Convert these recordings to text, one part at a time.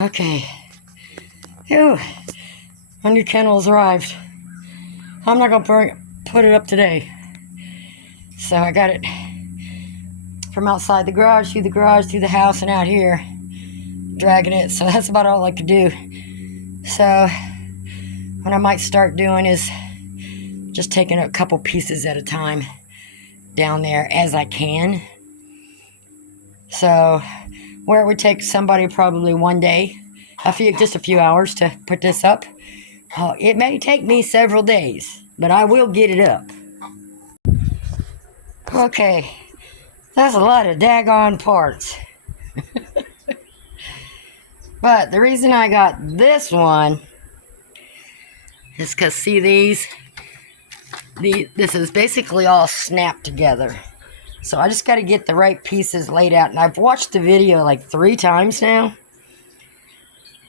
Okay. Phew. My new kennel has arrived. I'm not gonna put it up today. So I got it from outside the garage, through the house, and out here, dragging it. So that's about all I could do. So what I might start doing is just taking a couple pieces at a time down there as I can. So where it would take somebody probably one day, just a few hours to put this up, it may take me several days, but I will get it up. Okay, that's a lot of daggone parts. But the reason I got this one is because, see these? This is basically all snapped together. So I just got to get the right pieces laid out. And I've watched the video like 3 times now.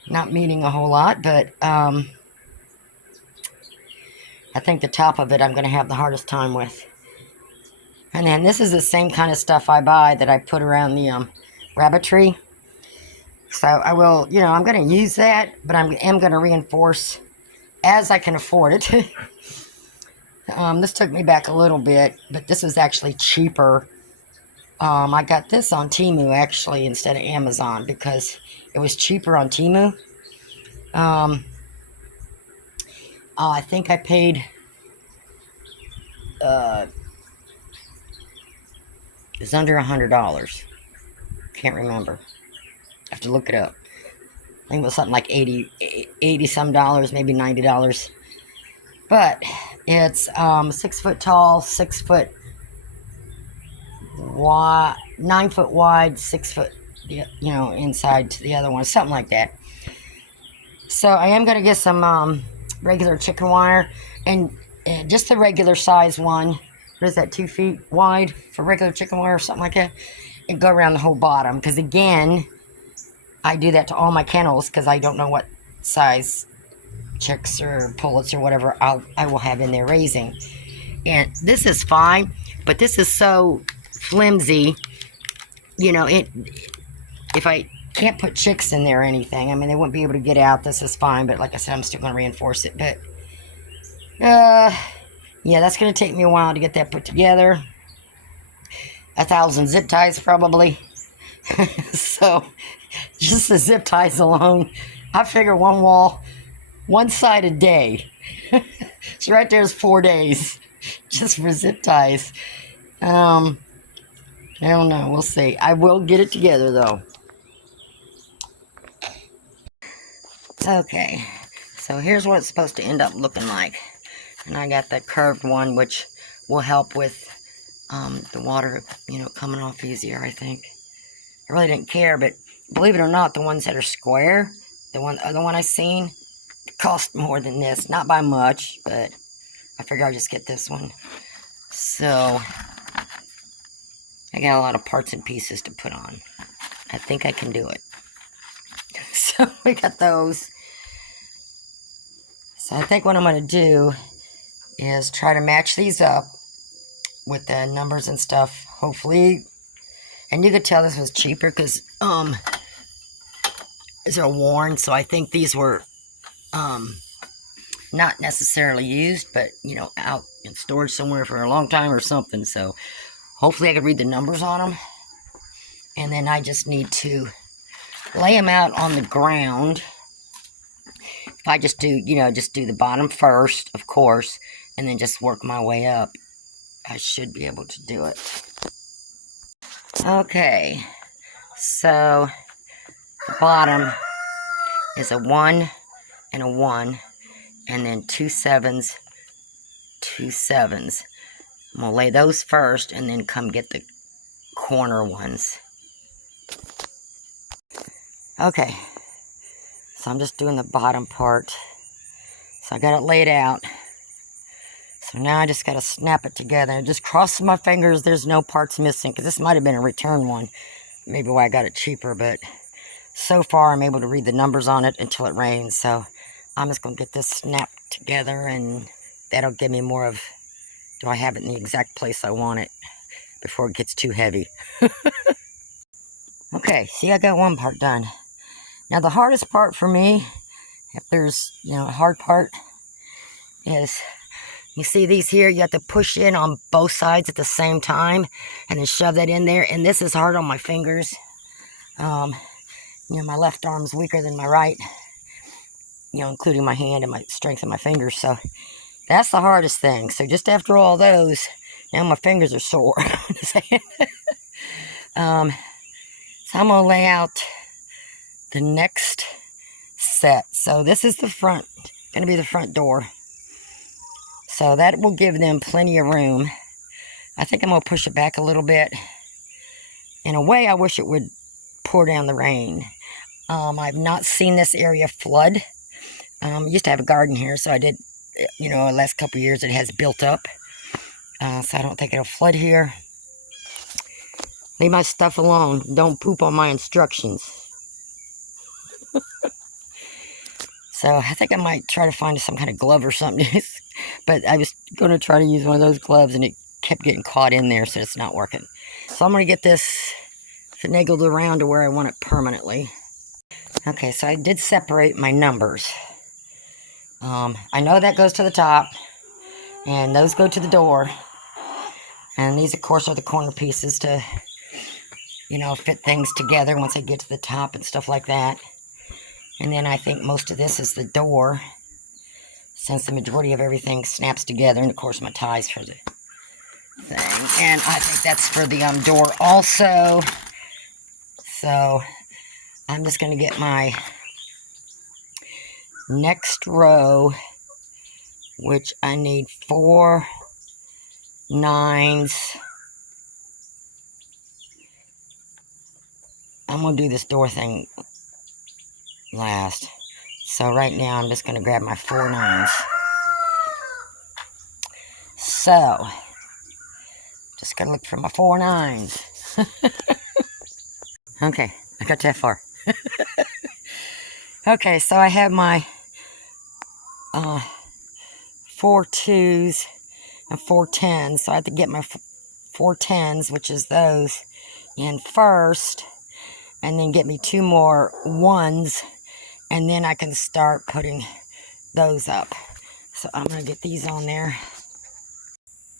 Not meaning a whole lot, but I think the top of it I'm going to have the hardest time with. And then this is the same kind of stuff I buy that I put around the rabbit tree. So I will, I'm going to use that, but I am going to reinforce as I can afford it. This took me back a little bit, but this is actually cheaper. I got this on Temu, actually, instead of Amazon, because it was cheaper on Temu. I think I paid, it was under $100. Can't remember. I have to look it up. I think it was something like 80 some dollars, maybe $90. But it's 6 foot tall, 6 foot wide, 9 foot wide, 6 foot, inside to the other one, something like that. So I am going to get some regular chicken wire, and just the regular size one. What is that, 2 feet wide for regular chicken wire or something like that? And go around the whole bottom, because again, I do that to all my kennels because I don't know what size chicks or pullets or whatever I will have in there raising. And this is fine, but this is so flimsy, if I can't put chicks in there or anything, I mean, they wouldn't be able to get out. This is fine, but like I said, I'm still going to reinforce it. But yeah, that's going to take me a while to get that put together. 1,000 zip ties probably. So just the zip ties alone, I figure one side a day. So right there's 4 days just for zip ties. I don't know, we'll see. I will get it together though. Okay, so here's what it's supposed to end up looking like. And I got the curved one, which will help with the water, coming off easier, I think. I really didn't care, but believe it or not, the ones that are square, the other one I seen, cost more than this. Not by much, but I figure I'll just get this one. So I got a lot of parts and pieces to put on. I think I can do it. So we got those. So I think what I'm going to do is try to match these up with the numbers and stuff, hopefully. And you could tell this was cheaper because these are worn, so I think these were not necessarily used, but out in storage somewhere for a long time or something. So hopefully I can read the numbers on them. And then I just need to lay them out on the ground. If I just do, just do the bottom first, of course, and then just work my way up, I should be able to do it. Okay, so the bottom is a 1 and a 1, and then 2 7s, 2 7s. I'm going to lay those first and then come get the corner ones. Okay, so I'm just doing the bottom part. So I got it laid out. So now I just got to snap it together. And just cross my fingers there's no parts missing, because this might have been a return one. Maybe why I got it cheaper, but so far I'm able to read the numbers on it until it rains. So I'm just going to get this snapped together, and that'll give me more of, do I have it in the exact place I want it before it gets too heavy. Okay, see, I got one part done. Now the hardest part for me, if there's, a hard part, is you see these here, you have to push in on both sides at the same time and then shove that in there. And this is hard on my fingers. My left arm's weaker than my right, including my hand and my strength of my fingers. So that's the hardest thing. So just after all those, now my fingers are sore. So I'm going to lay out the next set. So this is the front, going to be the front door. So that will give them plenty of room. I think I'm going to push it back a little bit. In a way, I wish it would pour down the rain. I've not seen this area flood. I used to have a garden here, so I did, the last couple of years it has built up. So I don't think it'll flood here. Leave my stuff alone. Don't poop on my instructions. So I think I might try to find some kind of glove or something. But I was going to try to use one of those gloves, and it kept getting caught in there, so it's not working. So I'm going to get this finagled around to where I want it permanently. Okay, so I did separate my numbers. I know that goes to the top, and those go to the door. And these, of course, are the corner pieces to, fit things together once I get to the top and stuff like that. And then I think most of this is the door, since the majority of everything snaps together. And, of course, my ties for the thing. And I think that's for the door also. So I'm just going to get my next row, which I need 4 9s. I'm going to do this door thing last. So right now I'm just going to grab my 4 9s. So, just got to look for my 4 9s. Okay, I got that far. Okay, so I have my 4 2s and 4 10s. So I have to get my 4 10s, which is those, in first. And then get me 2 more 1s. And then I can start putting those up. So I'm going to get these on there.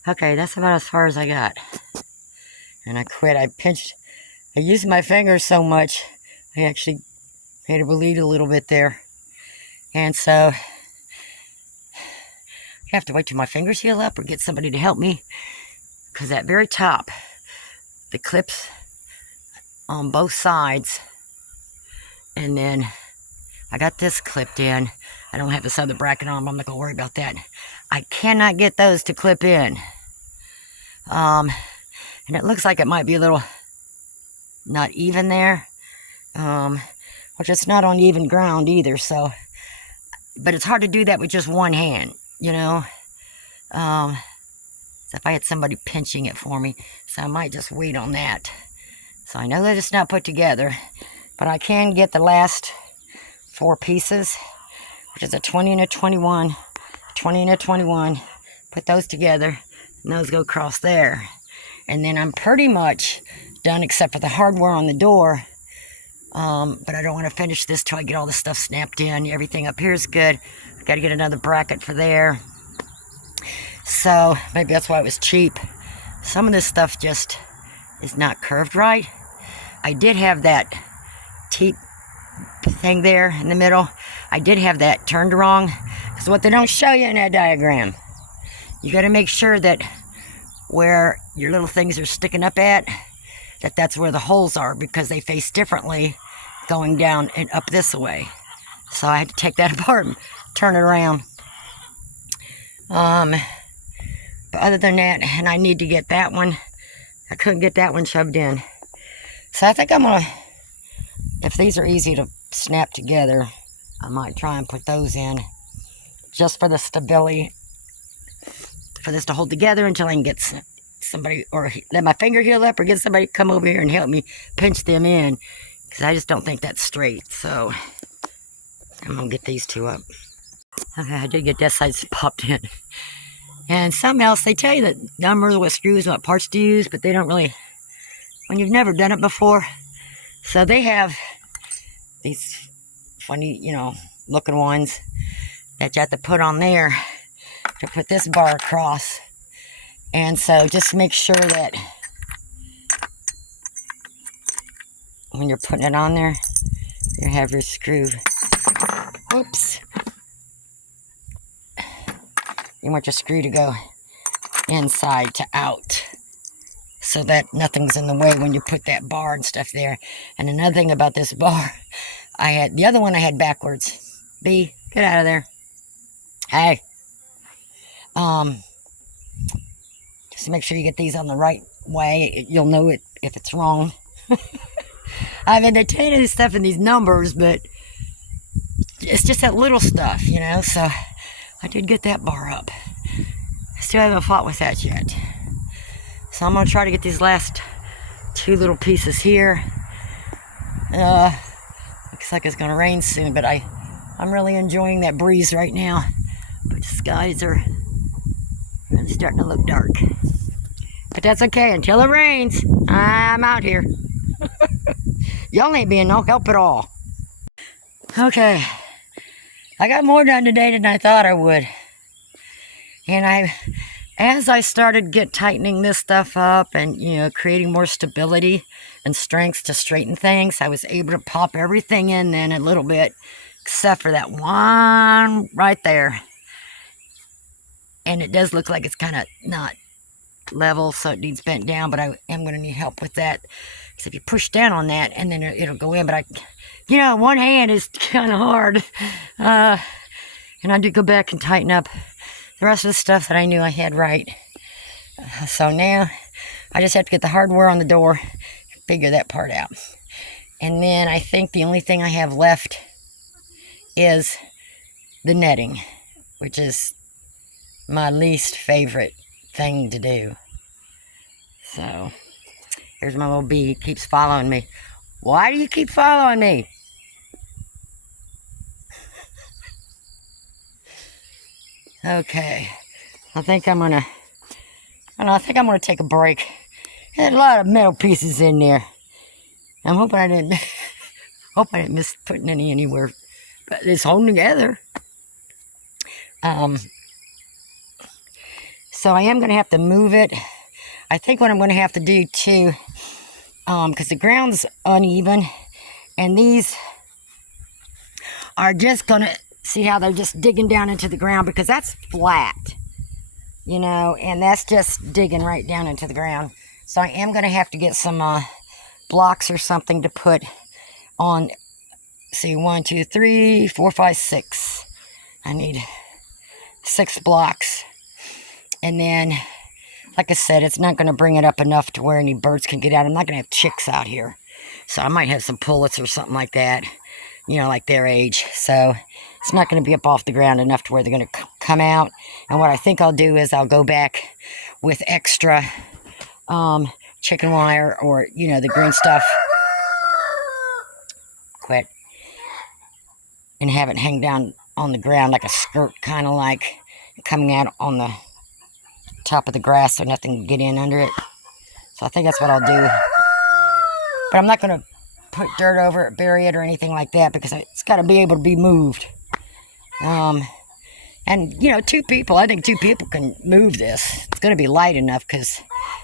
Okay, that's about as far as I got. And I quit. I used my fingers so much, I actually made it bleed a little bit there. And so, I have to wait till my fingers heal up or get somebody to help me. Because at very top, the clips on both sides. And then, I got this clipped in. I don't have this other bracket on, but I'm not going to worry about that. I cannot get those to clip in. And it looks like it might be a little not even there. Which it's not on even ground either, so. But it's hard to do that with just one hand, So if I had somebody pinching it for me. So I might just wait on that. So I know that it's not put together. But I can get the last 4 pieces, which is a 20 and a 21, 20 and a 21, put those together, and those go across there. And then I'm pretty much done except for the hardware on the door, but I don't want to finish this till I get all the stuff snapped in. Everything up here is good. I've got to get another bracket for there. So maybe that's why it was cheap. Some of this stuff just is not curved right. I did have that teep thing there in the middle. I did have that turned wrong, because what they don't show you in that diagram, you got to make sure that where your little things are sticking up at, that's where the holes are, because they face differently going down and up this way. So I had to take that apart and turn it around. But other than that, and I need to get that one, I couldn't get that one shoved in. So I think I'm gonna, if these are easy to snap together, I might try and put those in just for the stability, for this to hold together until I can get somebody, or let my finger heal up, or get somebody to come over here and help me pinch them in, because I just don't think that's straight. So I'm gonna get these 2 up. Okay, I did get that side popped in. And something else, they tell you that number what screws, what parts to use, but they don't really, when you've never done it before. So they have these funny, looking ones that you have to put on there to put this bar across. And so just make sure that when you're putting it on there, you have your screw. Whoops. You want your screw to go inside to out, so that nothing's in the way when you put that bar and stuff there. And another thing about this bar, the other one I had backwards. B, get out of there. Hey. Just make sure you get these on the right way. You'll know it if it's wrong. I mean, they tell you this stuff in these numbers, but it's just that little stuff, so I did get that bar up. Still haven't fought with that yet. So I'm going to try to get these last 2 little pieces here. Looks like it's going to rain soon, but I'm really enjoying that breeze right now. But the skies are really starting to look dark. But that's okay. Until it rains, I'm out here. Y'all ain't being no help at all. Okay. I got more done today than I thought I would. And as I started tightening this stuff up and, creating more stability and strength to straighten things, I was able to pop everything in then a little bit, except for that one right there. And it does look like it's kind of not level, so it needs bent down, but I am going to need help with that. Because if you push down on that, and then it'll go in, but one hand is kind of hard. And I do go back and tighten up the rest of the stuff that I knew I had right. So now I just have to get the hardware on the door, figure that part out. And then I think the only thing I have left is the netting, which is my least favorite thing to do. So here's my little bee. It keeps following me. Why do you keep following me? Okay, I think I'm gonna take a break. There's a lot of metal pieces in there. I'm hoping I didn't miss putting any anywhere, but it's holding together. So I am gonna have to move it. I think what I'm gonna have to do too, because the ground's uneven, and these are just gonna see how they're just digging down into the ground, because that's flat, and that's just digging right down into the ground. So I am going to have to get some blocks or something to put on. See, 1, 2, 3, 4, 5, 6. I need 6 blocks. And then, like I said, it's not going to bring it up enough to where any birds can get out. I'm not going to have chicks out here. So I might have some pullets or something like that, like their age. So it's not going to be up off the ground enough to where they're going to come out. And what I think I'll do is I'll go back with extra chicken wire, or, the green stuff. Quit. And have it hang down on the ground like a skirt, kind of like coming out on the top of the grass so nothing can get in under it. So I think that's what I'll do. But I'm not going to put dirt over it, bury it, or anything like that, because it's got to be able to be moved. And, 2 people, I think 2 people can move this. It's going to be light enough, because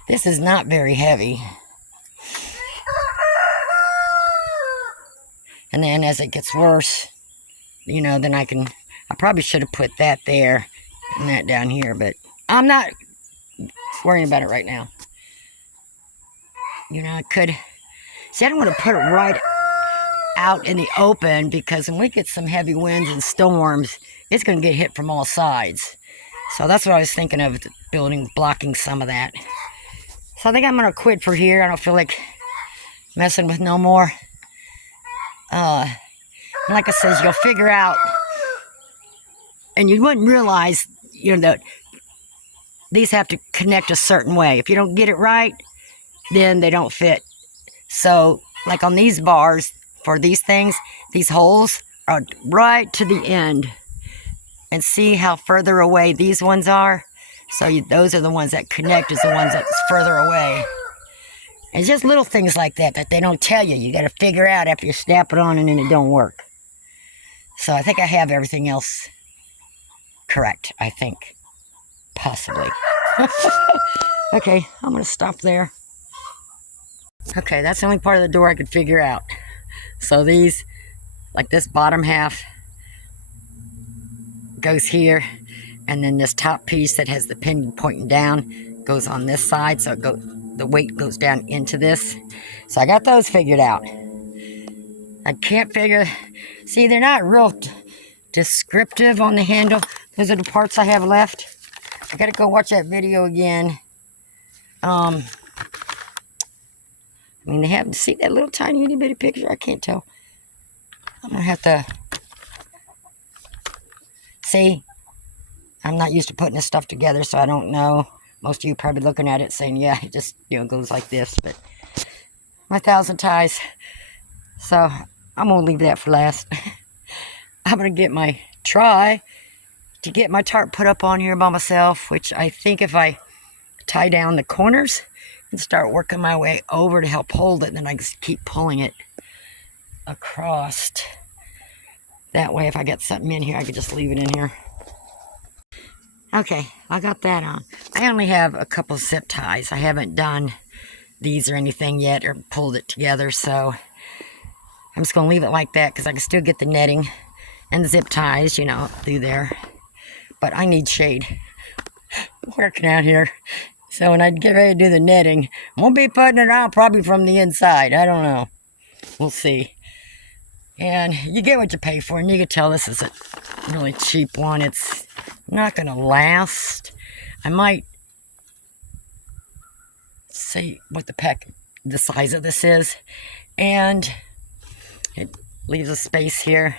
this is not very heavy. And then as it gets worse, then I probably should have put that there and that down here, but I'm not worrying about it right now. I could, see, I don't want to put it right out in the open, because when we get some heavy winds and storms, it's going to get hit from all sides. So that's what I was thinking of, blocking some of that. So I think I'm going to quit for here. I don't feel like messing with no more. Like I said, you'll figure out, and you wouldn't realize, that these have to connect a certain way. If you don't get it right, then they don't fit. So, like on these bars, for these things, these holes are right to the end. And see how further away these ones are? So those are the ones that connect, is the ones that's further away. It's just little things like that they don't tell you. You got to figure out after you snap it on and then it don't work. So I think I have everything else correct, I think. Possibly. Okay, I'm going to stop there. Okay, that's the only part of the door I could figure out. So these, like this bottom half goes here, and then this top piece that has the pin pointing down goes on this side, so the weight goes down into this. So I got those figured out. I can't figure, see, they're not real descriptive on the handle. Those are the parts I have left. I gotta go watch that video again. I mean, they haven't seen that little tiny itty bitty picture. I can't tell. I'm gonna have to see. I'm not used to putting this stuff together, so I don't know. Most of you probably looking at it saying, yeah, it just, you know, goes like this, but my 1,000 ties. So I'm gonna leave that for last. I'm gonna try to get my tarp put up on here by myself, which I think if I tie down the corners and start working my way over to help hold it, then I just keep pulling it across. That way, if I get something in here, I could just leave it in here. Okay, I got that on. I only have a couple zip ties. I haven't done these or anything yet or pulled it together, so I'm just going to leave it like that because I can still get the netting and the zip ties, you know, through there. But I need shade working out here. So when I get ready to do the netting, I'm going to be putting it on probably from the inside. I don't know. We'll see. And you get what you pay for, and you can tell this is a really cheap one. It's not going to last. I might say what the size of this is. And it leaves a space here,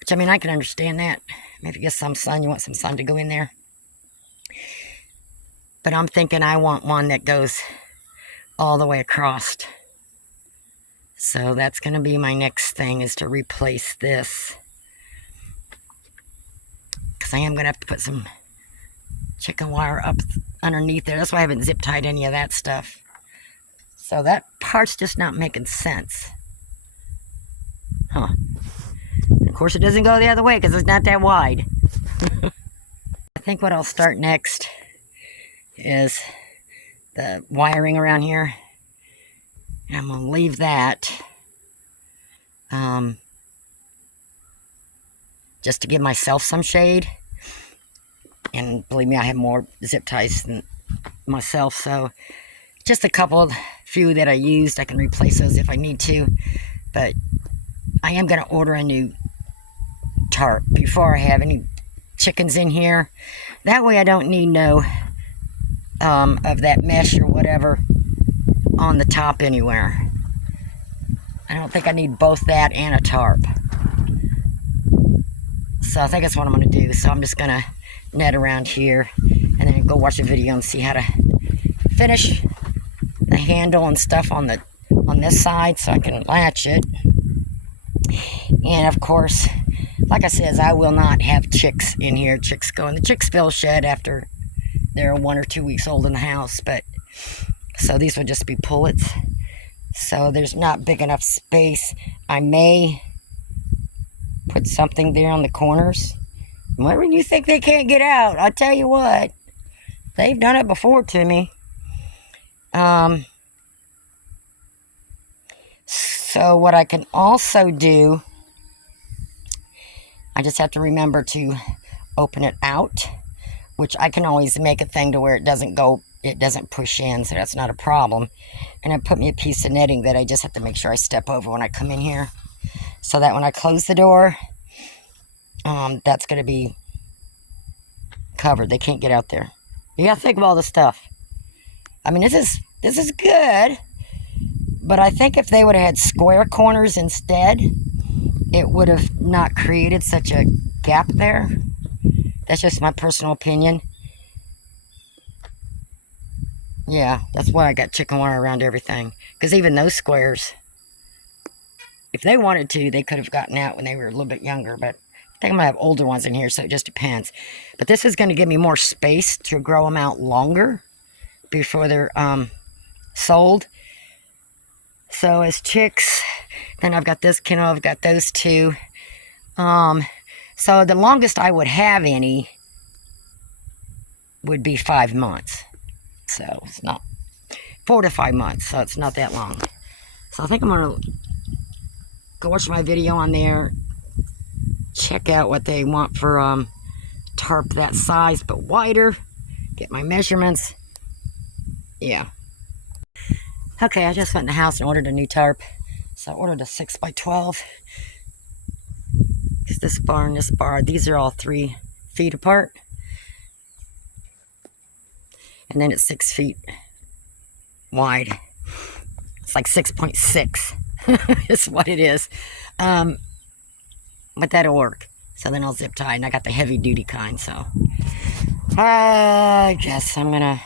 which, I mean, I can understand that. Maybe get some sun. You want some sun to go in there. But I'm thinking I want one that goes all the way across. So that's going to be my next thing, is to replace this. Because I am going to have to put some chicken wire up underneath there. That's why I haven't zip tied any of that stuff. So that part's just not making sense. Huh. And of course it doesn't go the other way because it's not that wide. I think what I'll start next is the wiring around here. And I'm going to leave that just to give myself some shade. And believe me, I have more zip ties than myself, so just a few that I used. I can replace those if I need to, but I am going to order a new tarp before I have any chickens in here. That way I don't need no of that mesh or whatever on the top anywhere. I don't think I need both that and a tarp. So I think that's what I'm going to do. So I'm just going to net around here and then go watch a video and see how to finish the handle and stuff on this side so I can latch it. And of course, like I said, I will not have chicks in here. Chicks go in the chick spill shed after they're 1 or 2 weeks old in the house. But so these will just be pullets. So there's not big enough space. I may put something there on the corners. Whenever you think they can't get out, I'll tell you what, they've done it before to me. So what I can also do, I just have to remember to open it out, which I can always make a thing to where it doesn't push in, so that's not a problem. And I put me a piece of netting that I just have to make sure I step over when I come in here, so that when I close the door, that's going to be covered. They can't get out there. You got to think of all the stuff. I mean, this is good, but I think if they would have had square corners instead, it would have not created such a gap there. That's just my personal opinion. Yeah, that's why I got chicken wire around everything. Because even those squares, if they wanted to, they could have gotten out when they were a little bit younger. But I think I'm going to have older ones in here, so it just depends. But this is going to give me more space to grow them out longer before they're sold. So as chicks, then I've got this kennel, I've got those two. So the longest I would have any would be 5 months. So it's not 4 to 5 months. So it's not that long. So I think I'm going to go watch my video on there. Check out what they want for tarp that size but wider. Get my measurements. Yeah. Okay, I just went in the house and ordered a new tarp. So I ordered a 6x12. Because this bar and this bar, these are all 3 feet apart. And then it's 6 feet wide. It's like 6.6 is what it is. But that'll work. So then I'll zip tie. And I got the heavy duty kind, so. I guess I'm gonna...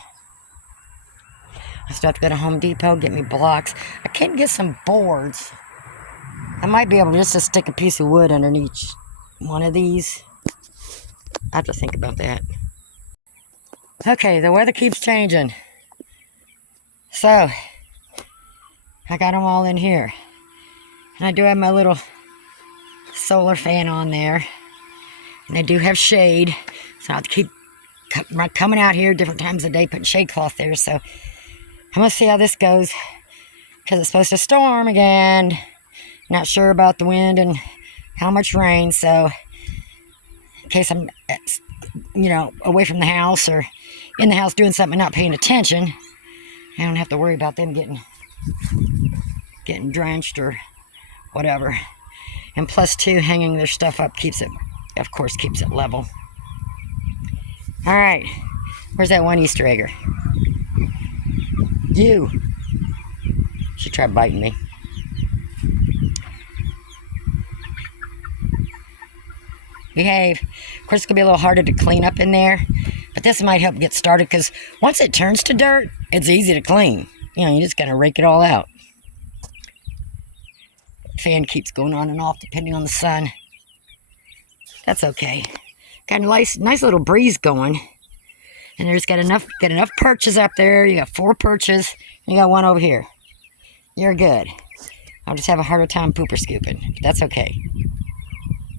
I still have to go to Home Depot, get me blocks. I can get some boards. I might be able just to stick a piece of wood underneath one of these. I have to think about that. Okay, the weather keeps changing. So, I got them all in here. And I do have my little solar fan on there. And I do have shade. So I have to keep coming out here different times of the day, putting shade cloth there. So, I'm going to see how this goes. Because it's supposed to storm again. Not sure about the wind and how much rain, so in case I'm, away from the house or in the house doing something and not paying attention, I don't have to worry about them getting drenched or whatever. And plus, too, hanging their stuff up keeps it level. All right, where's that one Easter egger? You. She tried biting me. Behave. Of course, it's going to be a little harder to clean up in there, but this might help get started because once it turns to dirt, it's easy to clean. You just got to rake it all out. Fan keeps going on and off depending on the sun. That's okay. Got a nice little breeze going, and there's got enough perches up there. You got 4 perches, and you got 1 over here. You're good. I'll just have a harder time pooper scooping. But that's okay.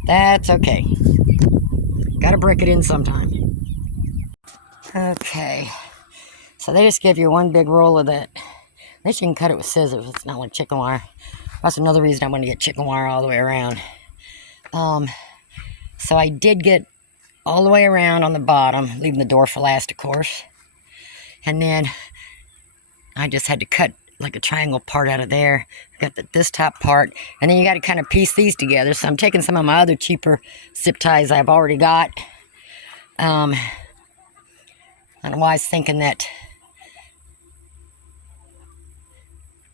That's okay. Gotta break it in sometime. Okay. So they just give you 1 big roll of that. At least you can cut it with scissors. It's not like chicken wire. That's another reason I want to get chicken wire all the way around. So I did get all the way around on the bottom, leaving the door for last, of course. And then I just had to cut like a triangle part out of there. Got this top part, and then you got to kind of piece these together. So I'm taking some of my other cheaper zip ties I've already got. I don't know why I was thinking that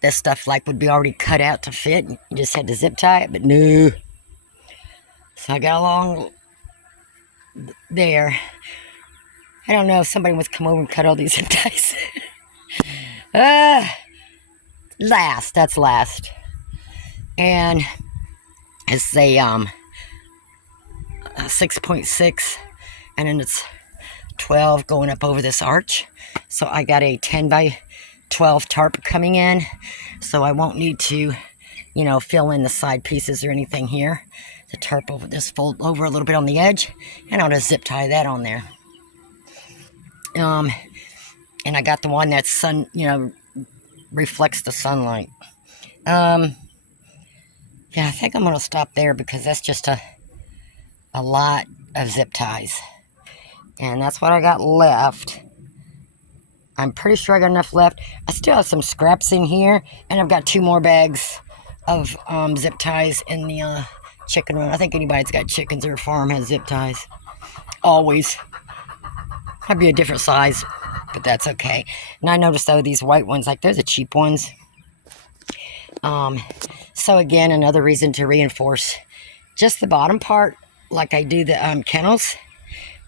this stuff like would be already cut out to fit. You just had to zip tie it, but no. So I got along there. I don't know if somebody wants to come over and cut all these zip ties. That's last. And it's a 6.6, and then it's 12 going up over this arch. So I got a 10 by 12 tarp coming in, so I won't need to, fill in the side pieces or anything here. The tarp over this, fold over a little bit on the edge, and I'll just zip tie that on there. And I got the one that's reflects the sunlight. Yeah, I think I'm gonna stop there because that's just a lot of zip ties, and that's what I got left. I'm pretty sure I got enough left. I still have some scraps in here, and I've got 2 more bags of zip ties in the chicken run. I think anybody that's got chickens or a farm has zip ties. Always. Might be a different size, but that's okay. And I noticed, though, these white ones, like, they're the cheap ones. So, again, another reason to reinforce just the bottom part, like I do the kennels,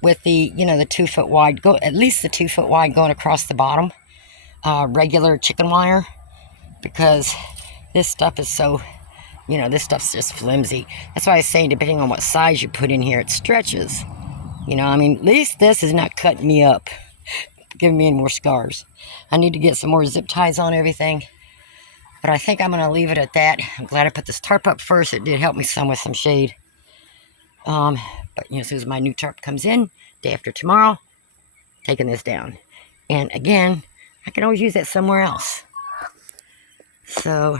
with the, the 2 foot wide, at least the 2 foot wide going across the bottom, regular chicken wire, because this stuff is so, this stuff's just flimsy. That's why I was saying, depending on what size you put in here, it stretches. At least this is not cutting me up, giving me any more scars. I need to get some more zip ties on everything, but I think I'm going to leave it at that. I'm glad I put this tarp up first. It did help me some with some shade. But, as soon as my new tarp comes in, day after tomorrow, taking this down. And again, I can always use that somewhere else. So